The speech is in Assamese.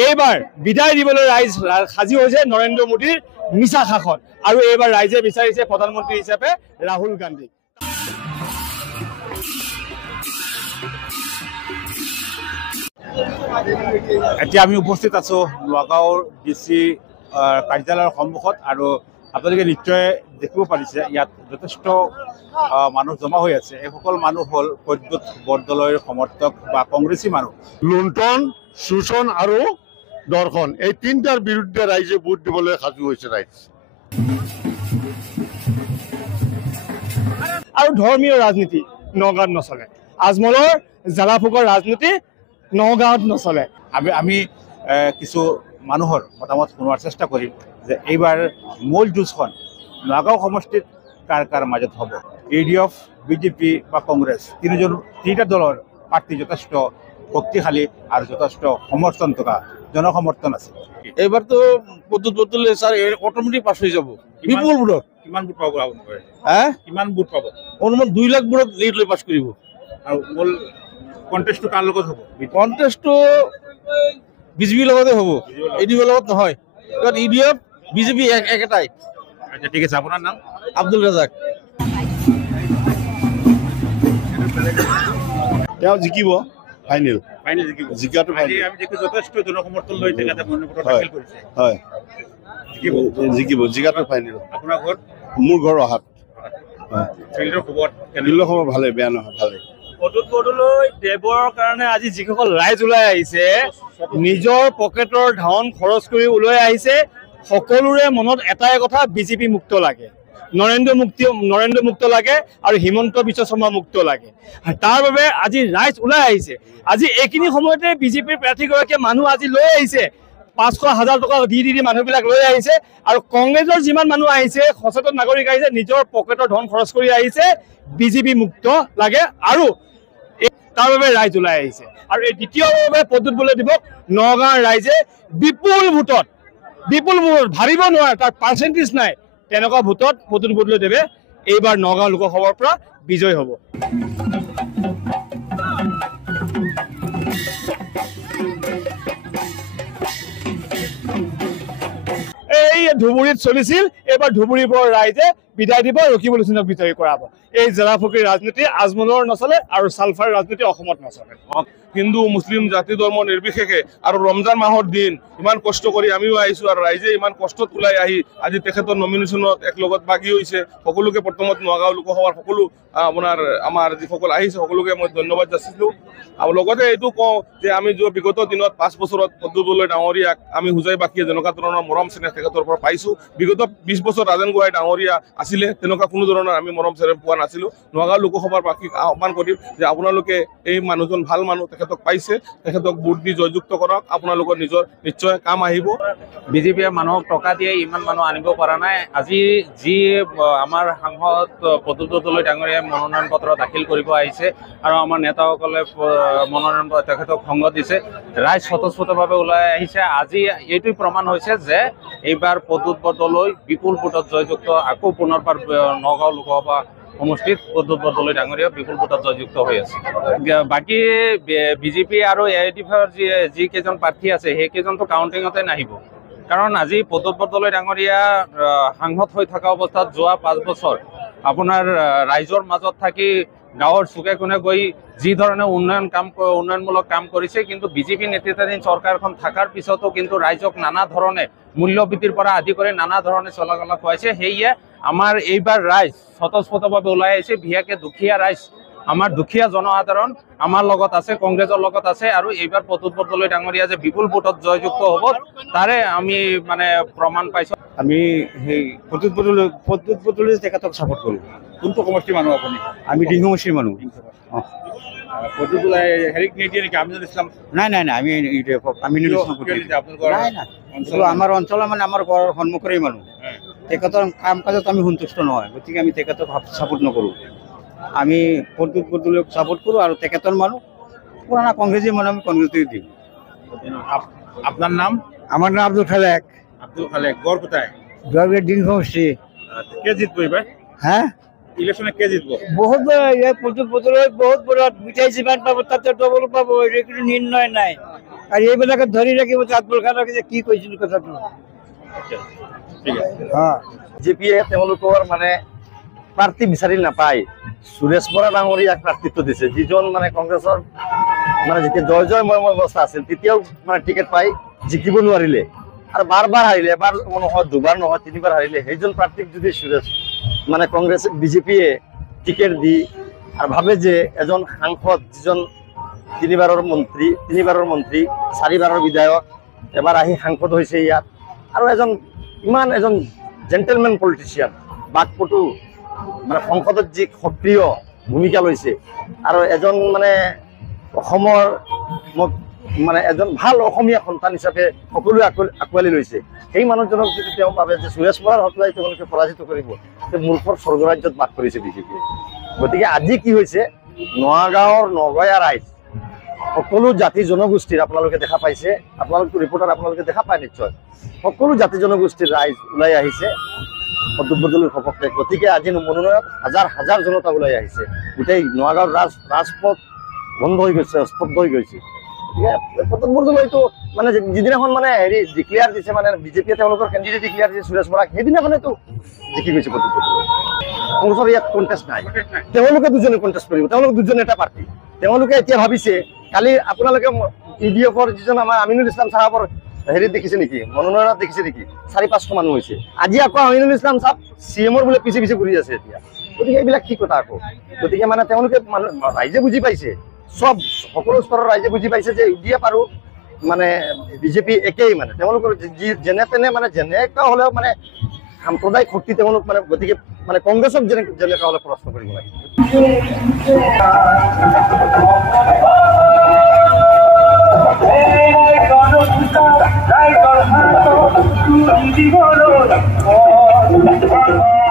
এইবাৰ বিদায় দিবলৈ ৰাইজ সাজি হৈছে নৰেন্দ্ৰ মোদীৰ মিছা শাসন আৰু এইবাৰ ৰাইজে বিচাৰিছে প্ৰধানমন্ত্ৰী হিচাপে ৰাহুল গান্ধী। এতিয়া আমি উপস্থিত আছো নগাঁৱৰ ডিচি কাৰ্যালয়ৰ সন্মুখত আৰু আপোনালোকে নিশ্চয় দেখিব পাৰিছে ইয়াত যথেষ্ট মানুহ জমা হৈ আছে। এইসকল মানুহ হ'ল প্ৰদ্যুৎ বৰদলৈৰ সমৰ্থক বা কংগ্ৰেছী মানুহ। লুণ্ঠন, শোষণ আৰু দৰ্শন এই তিনিটাৰ বিৰুদ্ধে ৰাইজে ভোট দিবলৈ সাজু হৈছে ৰাইজ। আৰু ধৰ্মীয় ৰাজনীতি নগাঁৱত নচলে। আজমলৰ জ্বালাফুকৰ ৰাজনীতি নগাঁৱত নচলে। আমি কিছু মানুহৰ মতামত শুনোৱাৰ চেষ্টা কৰিম যে এইবাৰ মূল যুঁজখন নগাঁও সমষ্টিত কাৰ কাৰ মাজত হ'ব। ADF, BJP বা কংগ্ৰেছ তিনিটা দলৰ প্ৰাৰ্থী যথেষ্ট শক্তিশালী আৰু যথেষ্ট সমৰ্থন থকা জনসমৰ্থন আছে। এইবাৰতো প্ৰদ্যুৎ বৰদলৈ ছাৰ অট'মেটিক পাছ হৈ যাব বিপুল ভোটত। কিমান ভোট পাব আপোনালোকে? কিমান ভোট পাব? অনুমান 2 লাখ ভোটত লিড লৈ পাছ কৰিব। আৰু মূল কণ্টেষ্টটো কাৰ লগত হ'ব? কণ্টেষ্টটো বিজেপিৰ লগতে হ'ব, ADFৰ লগত নহয়। কাৰণ ADF BJP একেটাই। আচ্ছা, ঠিক আছে। আপোনাৰ নাম? আব্দুল ৰাজাক। তেওঁ জিকিব ফাইনেল। জিকাটো আমি দেখো যথেষ্ট জনসমৰ্থন লৈ তেখেতে মনোনয়ন দাখিল কৰিছে। হয়, জিকিব, জিকাটো ফাইনেল। আপোনাৰ ঘৰ? মোৰ ঘৰ অহাত। ফিল্ডৰ খবৰ? ফিল্ডৰ খবৰ ভালে, বেয়া নহয়, ভালে। প্ৰদ্যুৎ বৰদলৈ দেৱৰ কাৰণে আজি যিসকল ৰাইজ ওলাই আহিছে, নিজৰ পকেটৰ ধন খৰচ কৰি ওলাই আহিছে, সকলোৰে মনত এটাই কথা, বিজেপি মুক্ত লাগে, নৰেন্দ্ৰ মুক্ত লাগে আৰু হিমন্ত বিশ্ব শৰ্মা মুক্ত লাগে। তাৰ বাবে আজি ৰাইজ ওলাই আহিছে। আজি এইখিনি সময়তে বিজেপিৰ প্ৰাৰ্থীগৰাকীয়ে মানুহ আজি লৈ আহিছে, 500,000 টকা দি মানুহবিলাক লৈ আহিছে। আৰু কংগ্ৰেছৰ যিমান মানুহ আহিছে, সচেতন নাগৰিক আহিছে, নিজৰ পকেটৰ ধন খৰচ কৰি আহিছে, বিজেপি মুক্ত লাগে আৰু তাৰ বাবে ৰাইজ ওলাই আহিছে। আৰু এই দ্বিতীয়ভাৱে প্ৰদ্যুৎ বৰদলৈ দিৱস নগাঁৱৰ ৰাইজে বিপুল ভোটত ভাবিব নোৱাৰে, তাৰ পাৰ্চেণ্টেজ নাই, তেনেকুৱা ভোটত প্ৰদ্যুৎ বৰদলৈদেৱে এইবাৰ নগাঁও লোকসভাৰ পৰা বিজয় হ'ব। এই ধুবুৰীত চলিছিল, এইবাৰ ধুবুৰীৰ পৰা ৰাইজে বিদায় দিব, ৰকিবুল হুছেইনক বিজয়ী কৰাব। এই জেলাফুকীৰ ৰাজনীতি আজমলৰ নচলে আৰু ছালফাৰ ৰাজনীতি অসমত নচলে। হিন্দু মুছলিম জাতি ধৰ্ম নিৰ্বিশেষে আৰু ৰমজান মাহৰ দিন ইমান কষ্ট কৰি আমিও আহিছোঁ আৰু ৰাইজে ইমান কষ্টত ওলাই আহি আজি তেখেতৰ নমিনেশ্যনত এক লগত বাগি হৈছে। সকলোকে প্ৰথমত নগাঁও লোকসভাৰ সকলো আমাৰ যিসকল আহিছে সকলোকে মই ধন্যবাদ যাচিছোঁ। আৰু লগতে এইটো কওঁ যে আমি বিগত দিনত 5 বছৰত প্ৰদ্যুৎ বৰদলৈ ডাঙৰীয়াক আমি হোজাই বাকীয়ে যেনেকুৱা ধৰণৰ মৰম চেনেহ তেখেতৰ পৰা পাইছোঁ। বিগত 20 বছৰ ৰাজেন গোহাঁই ডাঙৰীয়া আছিলে, তেনেকুৱা কোনো ধৰণৰ আমি মৰম চেনেহ পোৱা নাছিলোঁ। নগাঁও লোকসভাৰ বাকীক আহ্বান কৰিম যে আপোনালোকে এই মানুহজন ভাল মানুহ, তেখেতক পাইছে, তেখেতক ভোট দি জয়যুক্ত কৰক, আপোনালোকৰ নিজৰ নিশ্চয় কাম আহিব। বিজেপিয়ে মানুহক টকা দিয়ে ইমান মানুহ আনিব পৰা নাই। আজি যি আমাৰ সাংসদ প্ৰদ্যুৎ বৰদলৈ ডাঙৰীয়াই মনোনয়ন পত্ৰ দাখিল কৰিব আহিছে আৰু আমাৰ নেতাসকলে মনোনয়ন তেখেতক সংগ দিছে, ৰাইজ স্বতঃস্ফূৰ্তভাৱে ওলাই আহিছে। আজি এইটোৱে প্ৰমাণ হৈছে যে এইবাৰ প্ৰদ্যুৎ বৰদলৈ বিপুল ভোটত জয়যুক্ত, আকৌ পুনৰবাৰ নগাঁও লোকসভা সমষ্টিত প্ৰদ্যুৎ বৰদলৈ ডাঙৰীয়া বিপুল ভোটত জয়যুক্ত হৈ আছে। বাকী বিজেপি আৰু ADFৰ যি কেইজন প্ৰাৰ্থী আছে সেইকেইজনটো কাউণ্টিঙতে নাহিব। কাৰণ আজি প্ৰদ্যুৎ বৰদলৈ ডাঙৰীয়া সাংসদ হৈ থকা অৱস্থাত যোৱা 5 বছৰ আপোনাৰ ৰাইজৰ মাজত থাকি গাঁৱৰ চুকে কোণে গৈ যি ধৰণে উন্নয়নমূলক কাম কৰিছে, কিন্তু বিজেপি নেতৃত্বাধীন চৰকাৰখন থকাৰ পিছতো কিন্তু ৰাইজক নানা ধৰণে মূল্যবৃদ্ধিৰ পৰা আদি কৰি নানা ধৰণে চলাগলা খুৱাইছে। সেয়ে আমাৰ এইবাৰ ৰাইজ স্বতঃস্ফূৰ্তভাৱে ওলাই আহিছে। বিশেষকৈ দুখীয়া ৰাইজ, আমাৰ দুখীয়া জনসাধাৰণ আমাৰ লগত আছে, কংগ্ৰেছৰ লগত আছে। আৰু এইবাৰ প্ৰদ্যুৎ বৰদলৈ ডাঙৰীয়া যে বিপুল ভোটত জয়যুক্ত হ'ব, তাৰে আমি প্ৰমাণ পাইছোঁ। আমি সেই প্ৰদ্যুৎ বৰদলৈ তেখেতক ছাপোৰ্ট কৰোঁ। কোনটো সমষ্টিৰ মানুহ আপুনি? আমি ডিং সমষ্টিৰ মানুহ। প্ৰদ্যুৎ বৰদলৈ হেৰিক নিদিয়ে নেকি? আমিনুল ইছলাম? নাই, আমি আমাৰ অঞ্চলৰ আমাৰ ঘৰৰ সন্মুখৰে মানুহ, তেখেতৰ কাম কাজত আমি সন্তুষ্ট নহয়, গতিকে আমি তেখেতক ছাপোৰ্ট নকৰোঁ। আমি প্ৰদ্যুৎ বৰদলৈক ছাপোৰ্ট কৰোঁ আৰু তেখেতৰ মানুহ পুৰণা কংগ্ৰেছী মানুহ, আমি কংগ্ৰেছকে দিম। আপনার নাম? আমার নাম আব্দুল খালেক। আব্দুল খালেক, গড় কোথায়? জয়গের ডিং সমষ্টি। কে জিতবো এবার? হ্যাঁ, ইলেকশনে কে জিতবো? বহুত প্রদ্যুৎ বরদলৈ বহুত বড় মিঠাই যিমান পাবো তাতে ডবল পাবো, এটা কোনো নির্ণয় নাই। আৰু এইবিলাকে ধৰি ৰাখিব আজমল খানক যে কি কৈছিল কথাটো বিজেপিয়ে তেওঁলোকৰ মানে প্ৰাৰ্থী বিচাৰি নাপায় সুৰেশ বৰা ডাঙৰীয়াক প্ৰাৰ্থিত্ব দিছে যিজন মানে কংগ্ৰেছৰ মানে যেতিয়া জয় জয় মই অৱস্থা আছিল তেতিয়াও মানে টিকেট পাই জিকিব নোৱাৰিলে আৰু বাৰ বাৰ হাৰিলে এবাৰ নহয় দুবাৰ নহয় তিনিবাৰ হাৰিলে সেইজন প্ৰাৰ্থীক যদি সুৰেশ মানে কংগ্ৰেছ বিজেপিয়ে টিকেট দি আৰু ভাবে যে এজন সাংসদ যিজন তিনিবাৰৰ মন্ত্ৰী 4বাৰৰ বিধায়ক এবাৰ আহি সাংসদ হৈছে ইয়াত আৰু ইমান এজন জেণ্টেলমেন পলিটিচিয়ান বাকপটু মানে সংসদত যি সক্ৰিয় ভূমিকা লৈছে আৰু এজন মানে অসমৰ মানে এজন ভাল অসমীয়া সন্তান হিচাপে সকলোৱে আঁকোৱালি লৈছে সেই মানুহজনক যদি তেওঁ ভাবে যে সুৰেশ বৰাৰ হতুৱাই তেওঁলোকে পৰাজিত কৰিব মূৰ্খৰ স্বৰ্গৰাজ্যত বাস কৰিছে বিজেপিয়ে গতিকে আজি কি হৈছে নগাঁৱৰ নগয়া ৰাইজ সকলো জাতি জনগোষ্ঠীৰ আপোনালোকে দেখা পাইছে আপোনালোকে ৰিপৰ্টাৰ আপোনালোকে দেখা পায় নিশ্চয় সকলো জাতি জনগোষ্ঠীৰ ৰাইজ ওলাই আহিছে অতুল বদলিৰ সপক্ষে গতিকে আজি মনোনয়নত হাজাৰ হাজাৰ জনতা ওলাই আহিছে গোটেই নগাঁৱৰ ৰাজপথ বন্ধ হৈ গৈছে স্তব্ধ হৈ গৈছে অতুল বদলৈতো মানে যিদিনাখন মানে হেৰি ডিক্লেয়াৰ দিছে মানে বিজেপিয়ে তেওঁলোকৰ কেণ্ডিডেট ডিক্লেয়াৰ দিছে সুৰেশ বৰাক সেইদিনাখনেতো জিকি গৈছে অতুল বদলৈ কংগ্ৰেছৰ ইয়াত কণ্টেষ্ট নাই তেওঁলোকে দুজনে কণ্টেষ্ট কৰিব তেওঁলোক দুজনে এটা পাৰ্টি তেওঁলোকে এতিয়া ভাবিছে কালি আপোনালোকে ইডিএফৰ যিজন আমাৰ আমিনুল ইছলাম চাহাবৰ হেৰিত দেখিছে নেকি মনোনয়নত দেখিছে নেকি 400-500 মানুহ হৈছে আজি আকৌ আমিনুল ইছলাম চাহাব চিএমৰ বোলে পিছে পিছে ঘূৰি আছে এতিয়া গতিকে এইবিলাক কি কথা আকৌ গতিকে মানে তেওঁলোকে ৰাইজে বুজি পাইছে সকলো স্তৰৰ ৰাইজে বুজি পাইছে যে ইডিএফ আৰু মানে বিজেপি একেই মানে তেওঁলোকৰ যেনে তেনে মানে যেনেকুৱা হ'লেও মানে সাম্প্ৰদায়িক শক্তি তেওঁলোক মানে গতিকে মানে কংগ্ৰেছক যেনেকুৱা হ'লে প্ৰশ্ন কৰিব লাগে Hey,